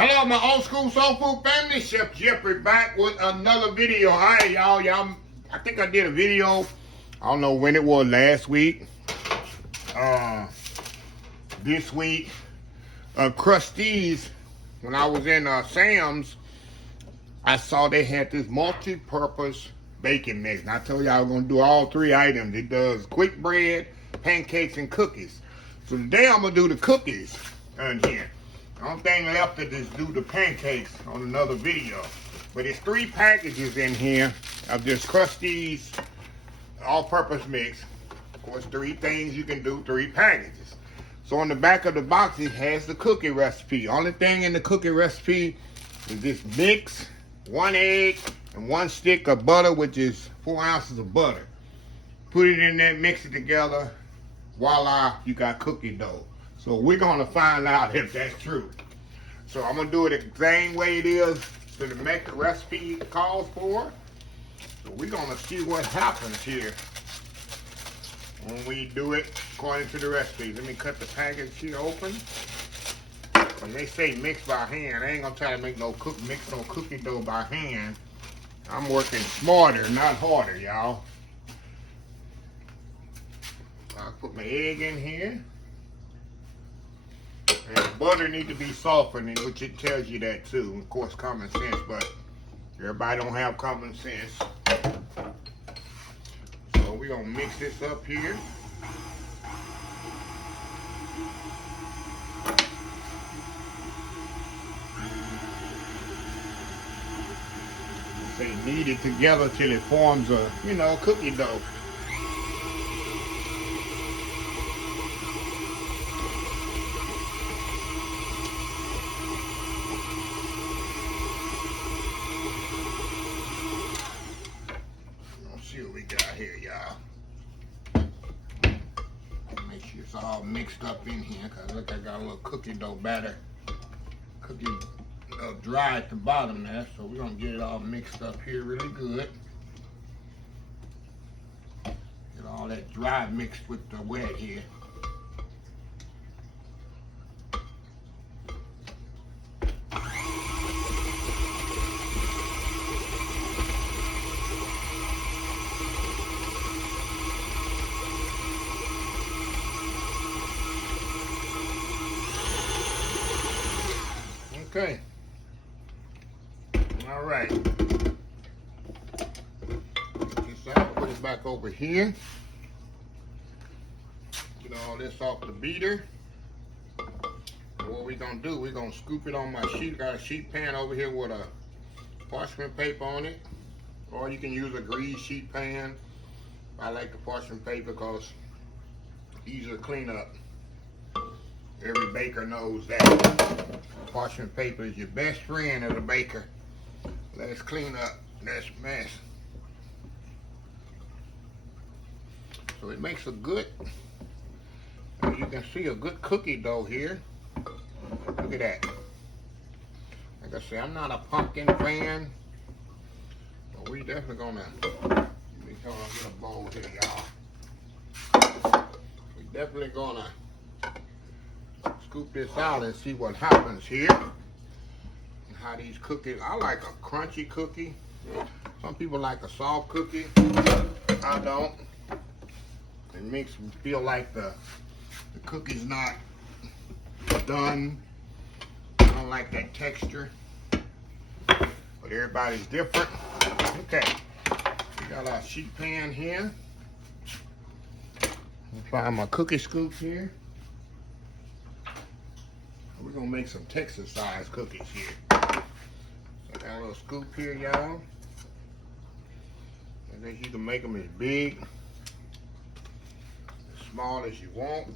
Hello, my old school soul food family. Chef Jeffrey back with another video. Hi, y'all. I think I did a video. I don't know when it was, last week. This week, KRUSTEAZ. When I was in Sam's, I saw they had this multi-purpose baking mix. And I told you I was gonna do all three items. It does quick bread, pancakes, and cookies. So today I'm gonna do the cookies in here. The only thing left is do the pancakes on another video. But it's 3 packages in here of this KRUSTEAZ all-purpose mix. Of course, 3 things you can do, 3 packages. So on the back of the box, it has the cookie recipe. Only thing in the cookie recipe is this mix, 1 egg, and 1 stick of butter, which is 4 ounces of butter. Put it in there, mix it together. Voila, you got cookie dough. So we're gonna find out if that's true. So I'm gonna do it the same way it is to the recipe calls for. So we're gonna see what happens here when we do it according to the recipe. Let me cut the package here open. When they say mix by hand, I ain't gonna try to make mix no cookie dough by hand. I'm working smarter, not harder, y'all. I'll put my egg in here. And the butter need to be softened, which it tells you that too. Of course, common sense, but everybody don't have common sense. So we're gonna mix this up here. Say knead it together till it forms a, cookie dough. See what we got here, y'all. Make sure it's all mixed up in here, cause look, I got a little cookie dough batter, dry at the bottom there. So we're gonna get it all mixed up here really good. Get all that dry mixed with the wet here. Okay. All right. Get this out. Put it back over here. Get all this off the beater. And what we're gonna do, we're gonna scoop it on my sheet. Got a sheet pan over here with a parchment paper on it, or you can use a grease sheet pan. I like the parchment paper because it's easier to clean up. Every baker knows that. Parchment paper is your best friend as a baker. Let's clean up this mess. So it makes a good, as you can see, a good cookie dough here. Look at that. Like I say, I'm not a pumpkin fan, but we definitely gonna, let me get a bowl here, y'all. We definitely gonna scoop this out and see what happens here. And how these cookies, I like a crunchy cookie. Some people like a soft cookie. I don't. It makes me feel like the cookie's not done. I don't like that texture. But everybody's different. Okay. We got our sheet pan here. I'll find my cookie scoop here. We're gonna make some Texas size cookies here. So I got a little scoop here, y'all. And then you can make them as big, as small as you want.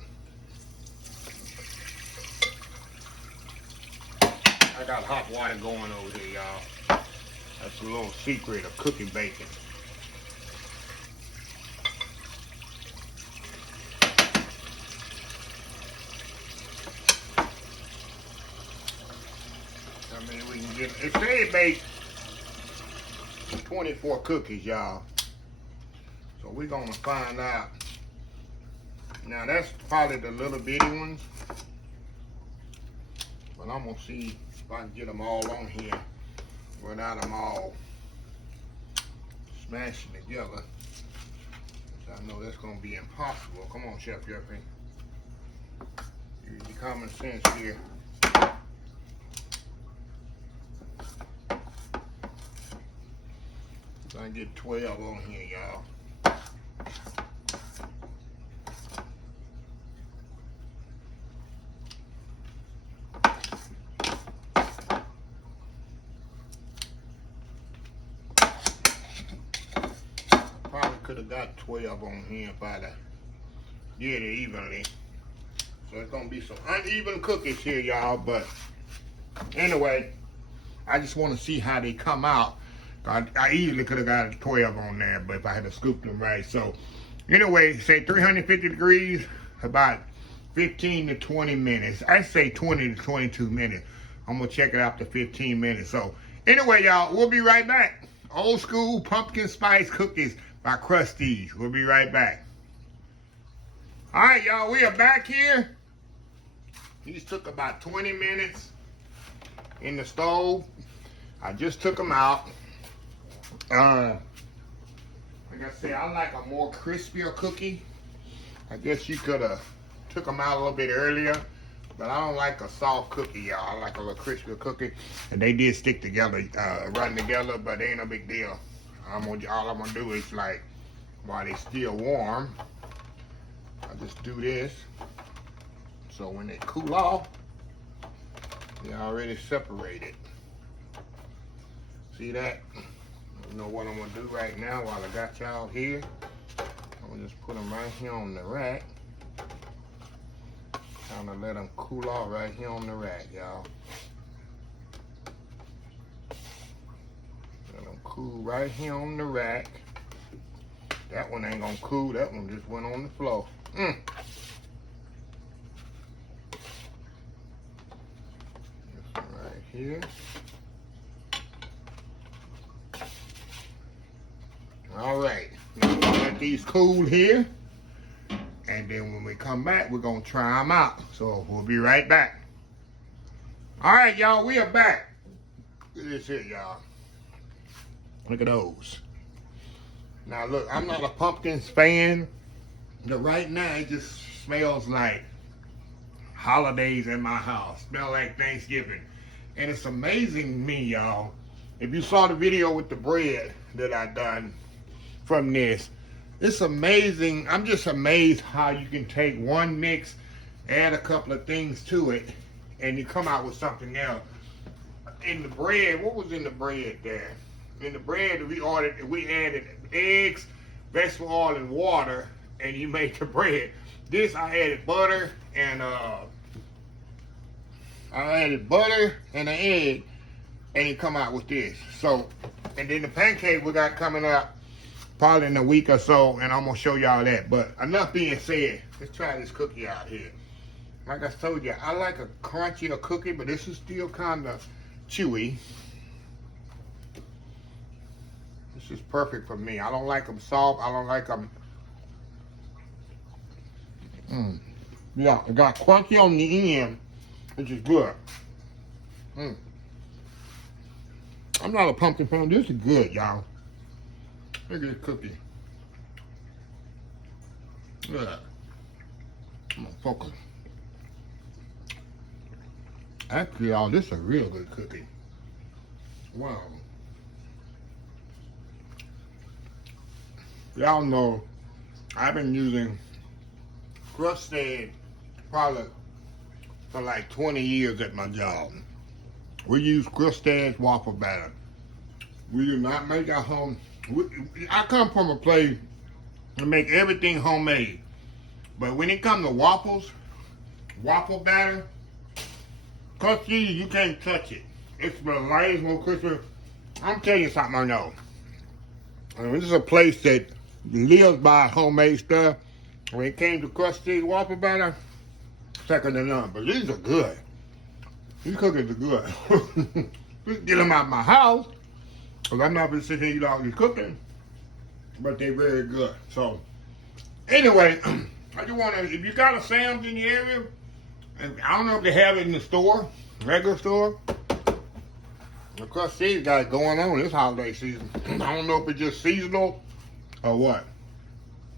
I got hot water going over here, y'all. That's a little secret of cookie baking. We can get, it say it makes 24 cookies, y'all. So we're gonna find out. Now that's probably the little bitty ones. But I'm gonna see if I can get them all on here without them all smashing together. So I know that's gonna be impossible. Come on, Chef Jeffrey. Use your common sense here. So I can get 12 on here, y'all. Could have got 12 on here if I'd did it evenly. So it's gonna be some uneven cookies here, y'all. But anyway, I just want to see how they come out. I easily could have got 12 on there, but if I had to scoop them right. So anyway, say 350 degrees, about 15 to 20 minutes. I say 20 to 22 minutes. I'm gonna check it out to 15 minutes. So anyway, y'all, we'll be right back. Old school pumpkin spice cookies by KRUSTEAZ. We'll be right back. All right, y'all, we are back here. These took about 20 minutes in the stove. I just took them out. Like I said, I like a more crispier cookie. I guess you could have took them out a little bit earlier, but I don't like a soft cookie, y'all. I like a little crispier cookie. And they did stick together, run together, but they ain't no big deal. All I'm gonna do is, like, while they still warm, I just do this. So when they cool off, they're already separated. See that? You know what I'm gonna do right now while I got y'all here? I'm gonna just put them right here on the rack. Kind of let them cool off right here on the rack, y'all. Let them cool right here on the rack. That one ain't gonna cool. That one just went on the floor. This one right here. All right, now we're gonna let these cool here, and then when we come back, we're gonna try them out. So we'll be right back. All right, y'all, we are back. Look at this here, y'all. Look at those. Now look, I'm not a pumpkins fan, but right now it just smells like holidays in my house. Smell like Thanksgiving. And it's amazing to me, y'all. If you saw the video with the bread that I done from this, it's amazing. I'm just amazed how you can take one mix, add a couple of things to it, and you come out with something else. In the bread, what was in the bread there? In the bread, we added eggs, vegetable oil, and water, and you make the bread. This, I added butter and an egg, and it come out with this. So, and then the pancake we got coming up probably in a week or so, and I'm gonna show y'all that. But enough being said, let's try this cookie out here. Like I told you, I like a crunchier cookie, but this is still kind of chewy. This is perfect for me. I don't like them soft. I don't like them. Yeah, it got crunchy on the end, which is good. I'm not a pumpkin fan. This is good, y'all. Look at this cookie. Look at that. I'm gonna focus. Actually, y'all, this is a real good cookie. Wow. Y'all know I've been using KRUSTEAZ product for like 20 years at my job. We use KRUSTEAZ waffle batter. We do not make our home. I come from a place that make everything homemade. But when it comes to waffles, waffle batter, KRUSTEAZ, you can't touch it. It's the lightest, more crispy. I'm telling you something I know. This is a place that lives by homemade stuff. When it came to KRUSTEAZ waffle batter, second to none. But these are good. These cookies are good. Just get them out of my house, because I'm not going to sit here and eat all these cookies. But they're very good. So, anyway, I just want to, if you got a Sam's in the area, and I don't know if they have it in the store. Regular store. The KRUSTEAZ got it going on this holiday season. I don't know if it's just seasonal or what.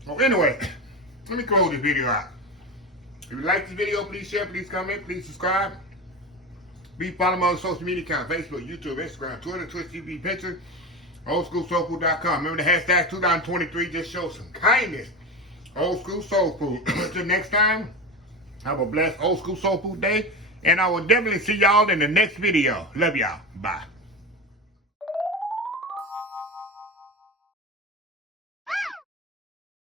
Well, anyway, let me close this video out. If you like this video, please share, please comment, please subscribe. Please follow my social media account, Facebook, YouTube, Instagram, Twitter, Twitch TV, Pinterest, oldschoolsoulfood.com. Remember the hashtag 2023, just show some kindness. Old School Soul Food. Until next time, have a blessed Old School Soul Food day. And I will definitely see y'all in the next video. Love y'all. Bye.